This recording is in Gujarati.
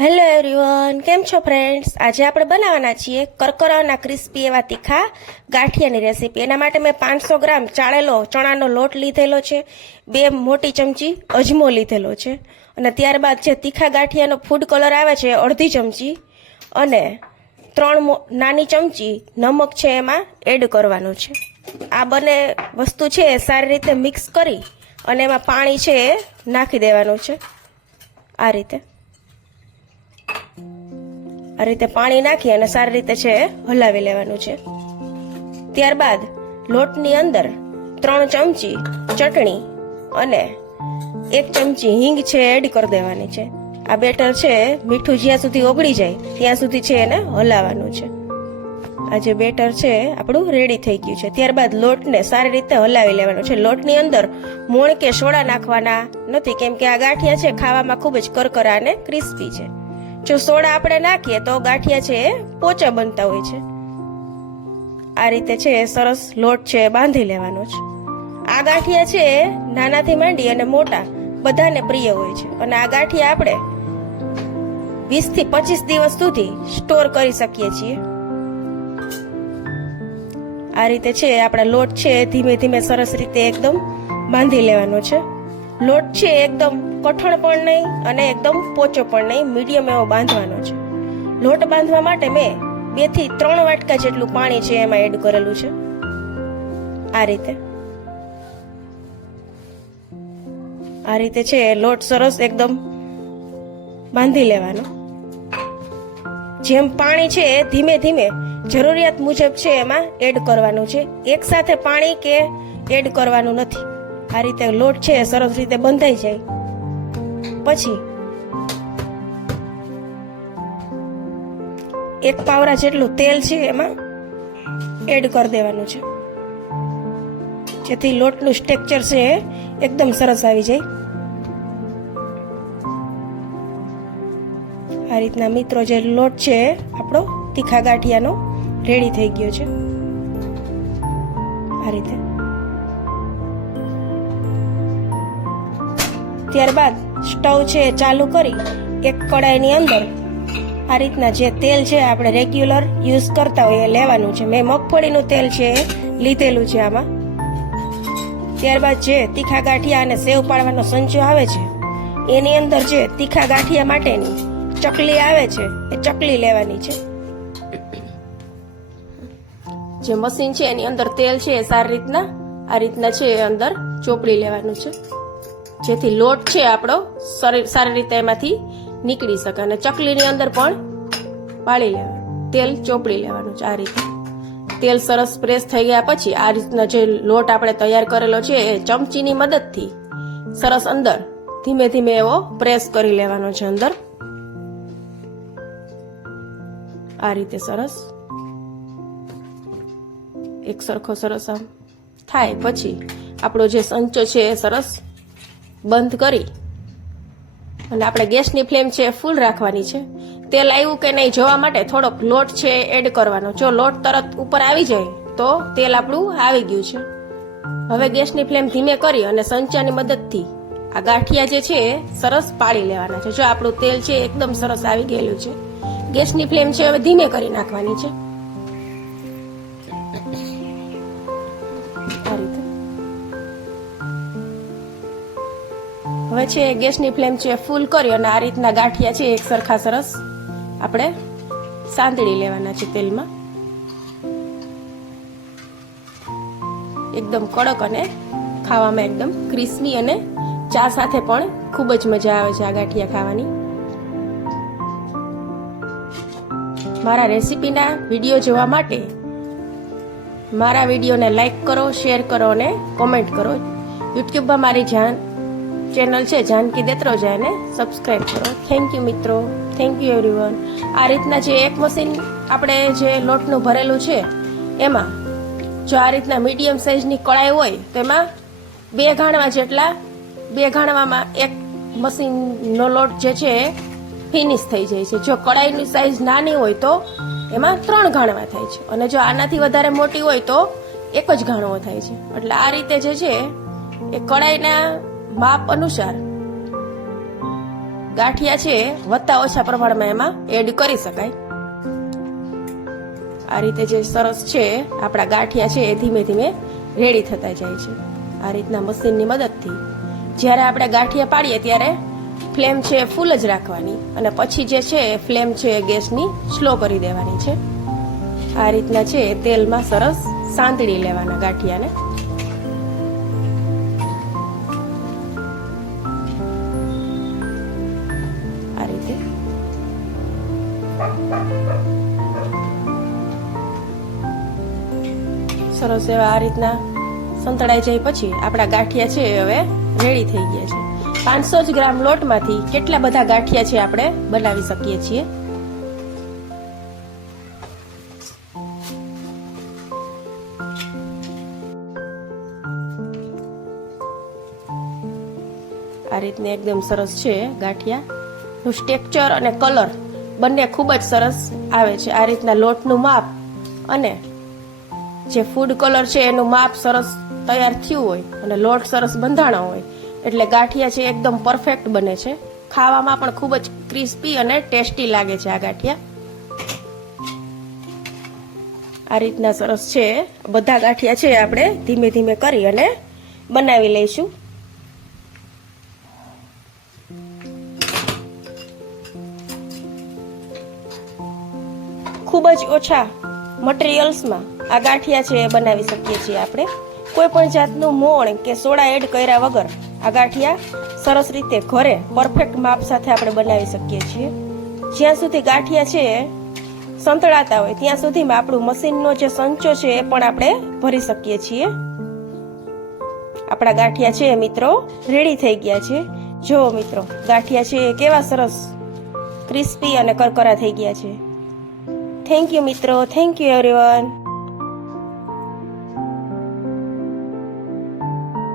હેલો એવરીવન, કેમ છો ફ્રેન્ડ્સ? આજે આપણે બનાવવાના છીએ કરકરાના ક્રિસ્પી એવા તીખા ગાંઠિયાની રેસીપી. એના માટે મેં 500 ગ્રામ ચાળેલો ચણાનો લોટ લીધેલો છે, 2 મોટી ચમચી અજમો લીધેલો છે, અને ત્યારબાદ જે તીખા ગાંઠિયાનો ફૂડ કલર આવે છે અડધી ચમચી, અને 3 નાની ચમચી નમક છે એમાં એડ કરવાનું છે. આ બંને વસ્તુ છે એ સારી રીતે મિક્સ કરી અને એમાં પાણી છે એ નાખી દેવાનું છે. આ રીતે પાણી નાખી અને સારી રીતે છે હલાવી લેવાનું છે. ત્યારબાદ લોટની અંદર 3 ચમચી ચટણી અને 1 ચમચી હિંગ છે એડ કરી દેવાની છે. આ બેટર છે મીઠું જ્યાં સુધી ઓગળી જાય ત્યાં સુધી છે એને હલાવવાનું છે. આ જે બેટર છે આપણું રેડી થઈ ગયું છે. ત્યારબાદ લોટને સારી રીતે હલાવી લેવાનો છે. લોટની અંદર મોણ કે સોડા નાખવાના નથી, કેમ કે આ ગાંઠિયા છે ખાવામાં ખૂબ જ કરકરા અને ક્રિસ્પી છે. જો સોડા આપણે નાખીએ તો ગાંઠિયા છે એ પોચા બનતા હોય છે. આ રીતે છે સરસ લોટ છે બાંધી લેવાનો છે. આ ગાંઠિયા છે નાનાથી માંડી અને મોટા બધાને પ્રિય હોય છે, અને આ ગાંઠિયા આપણે 20 થી 25 દિવસ સુધી સ્ટોર કરી શકીએ છીએ. આ રીતે છે આપણા લોટ છે ધીમે ધીમે સરસ રીતે એકદમ બાંધી લેવાનો છે. લોટ છે એકદમ કઠણ પણ નહીં અને એકદમ પોચો પણ નહીં, મીડિયમ એવો બાંધવાનો છે. લોટ બાંધવા માટે મેં 2 થી 3 વાટકા જેટલું પાણી છે એમાં એડ કરેલું છે. આ રીતે છે લોટ સરસ એકદમ બાંધી લેવાનો. જેમ પાણી છે ધીમે ધીમે જરૂરિયાત મુજબ છે એમાં એડ કરવાનું છે. એક સાથે પાણી કે એડ કરવાનું નથી. આ રીતે લોટ છે સરસ રીતે બંધાઈ જાય પછી 1 પાવરા જેટલું તેલ છે એમાં એડ કરી દેવાનું છે, જેથી લોટનું સ્ટ્રક્ચર છે એકદમ સરસ આવી જાય. આ રીતના મિત્રો જે લોટ છે આપણો તીખા ગાંઠિયાનો રેડી થઈ ગયો છે. આ રીતે ત્યારબાદ સ્ટવ છે ચાલુ કરી એક કડાઈની અંદર આ રીતના જે તેલ છે આપણે રેગ્યુલર યુઝ કરતા હોઈએ લેવાનું છે. મેં મગફળીનું તેલ છે લીધેલું છે આમાં. ત્યારબાદ જે તીખા ગાંઠિયા અને સેવ પાડવાનો સંચો આવે છે એની અંદર જે તીખા ગાંઠિયા માટેની ચકલી આવે છે એ ચકલી લેવાની છે. જે મશીન છે એની અંદર તેલ છે સારી રીતના આ રીતના છે અંદર ચોપડી લેવાનું છે, જેથી લોટ છે આપણો સારી રીતે એમાંથી નીકળી શકે, અને ચકલીની અંદર પણ પાડી લેવાનું તેલ ચોપડી લેવાનું છે. આ રીતે તેલ સરસ પ્રેસ થઈ ગયા પછી આ રીતના જે લોટ આપણે તૈયાર કરેલો છે એ ચમચીની મદદથી સરસ અંદર ધીમે ધીમે એવો પ્રેસ કરી લેવાનો છે. અંદર આ રીતે સરસ એક સરખો સરસ આમ થાય પછી આપણો જે સંચો છે એ સરસ બંધ કરી અને આપણે ગેસની ફ્લેમ છે ફૂલ રાખવાની છે. તેલ આવ્યું કે નહીં જોવા માટે થોડોક લોટ છે એડ કરવાનો. જો લોટ તરત ઉપર આવી જાય તો તેલ આપણું આવી ગયું છે. હવે ગેસની ફ્લેમ ધીમે કરી અને સંચાની મદદથી આ ગાંઠિયા જે છે એ સરસ પાડી લેવાના છે. જો આપણું તેલ છે એકદમ સરસ આવી ગયેલું છે. ગેસની ફ્લેમ છે હવે ધીમે કરી નાખવાની છે. આ રીતે હવે છે ગેસની ફ્લેમ છે ફૂલ કરી અને આ રીતના ગાંઠિયા છે એક સરખા સરસ આપણે સાંતળી લેવાના છે તેલમાં. એકદમ કડક અને ખાવામાં એકદમ ક્રિસ્પી, અને ચા સાથે પણ ખૂબ જ મજા આવે છે આ ગાંઠિયા ખાવાની. મારા રેસીપીના વિડીયો જોવા માટે મારા વિડીયોને લાઈક કરો, શેર કરો અને કોમેન્ટ કરો. યુટ્યુબમાં મારી ચેનલ છે જાનકી દેત્રોજા, એને સબસ્ક્રાઈબ કરો. થેન્ક યુ મિત્રો, થેન્ક યુ એવરીવન. આ રીતના જે એક મશીન આપણે જે લોટનું ભરેલું છે એમાં જો આ રીતના મીડિયમ સાઇઝની કડાઈ હોય તો એમાં 2 ઘાણવા જેટલા 2 ઘાણવામાં એક મશીનનો લોટ જે છે એ ફિનિશ થઈ જાય છે. જો કડાઈની સાઇઝ નાની હોય તો એમાં 3 ઘાણવા થાય છે, અને જો આનાથી વધારે મોટી હોય તો 1 જ ઘાણવો થાય છે. એટલે આ રીતે જે છે એ કડાઈના માપ અનુસાર ગાંઠિયા છે વધતા ઓછા પ્રમાણમાં એમાં એડ કરી શકાય. આ રીતે જે સરસ છે આપણા ગાંઠિયા છે એ ધીમે ધીમે રેડી થતા જાય છે. આ રીતના મશીનની મદદથી જ્યારે આપણે ગાંઠિયા પાડીએ ત્યારે ફ્લેમ છે ફૂલ જ રાખવાની અને પછી જે છે ફ્લેમ છે ગેસની સ્લો કરી દેવાની છે. આ રીતના છે તેલમાં સરસ સાંતળી લેવાના ગાંઠિયાને. આ રીતે સરસ એવા આ રીતના સંતળાઈ જાય પછી આપણા ગાંઠિયા છે હવે રેડી થઈ ગયા છે. 500 ગ્રામ લોટમાંથી કેટલા બધા ગાંઠિયા છે આપણે બનાવી શકીએ છીએ. આ રીતને એકદમ સરસ છે ગાંઠિયાનું સ્ટ્રક્ચર અને કલર બંને ખૂબ જ સરસ આવે છે. આ રીતના લોટનું માપ અને જે ફૂડ કલર છે એનું માપ સરસ તૈયાર થયું હોય અને લોટ સરસ બંધાણો હોય એટલે ગાંઠિયા છે એકદમ પરફેક્ટ બને છે. ખાવામાં પણ ખૂબ જ ક્રિસ્પી અને ટેસ્ટી લાગે છે આ ગાંઠિયા. આ રીતના સરસ છે બધા ગાંઠિયા છે આપણે ધીમે ધીમે કરી અને બનાવી લઈશું. ખૂબ જ ઓછા મટીરિયલ્સમાં આ ગાંઠિયા છે એ બનાવી શકીએ છીએ આપણે. કોઈ પણ જાતનું મોણ કે સોડા એડ કર્યા વગર આ ગાંઠિયા સરસ રીતે ઘરે પરફેક્ટ માપ સાથે આપણે બનાવી શકીએ છીએ. જ્યાં સુધી ગાંઠિયા છે સંતળાતા હોય ત્યાં સુધીમાં આપણું મશીનનો જે સંચો છે એ પણ આપણે ભરી શકીએ છીએ. આપણા ગાંઠિયા છે મિત્રો રેડી થઈ ગયા છે. જો મિત્રો ગાંઠિયા છે કેવા સરસ ક્રિસ્પી અને કરકરા થઈ ગયા છે. થેન્ક યુ મિત્રો. Thank you everyone.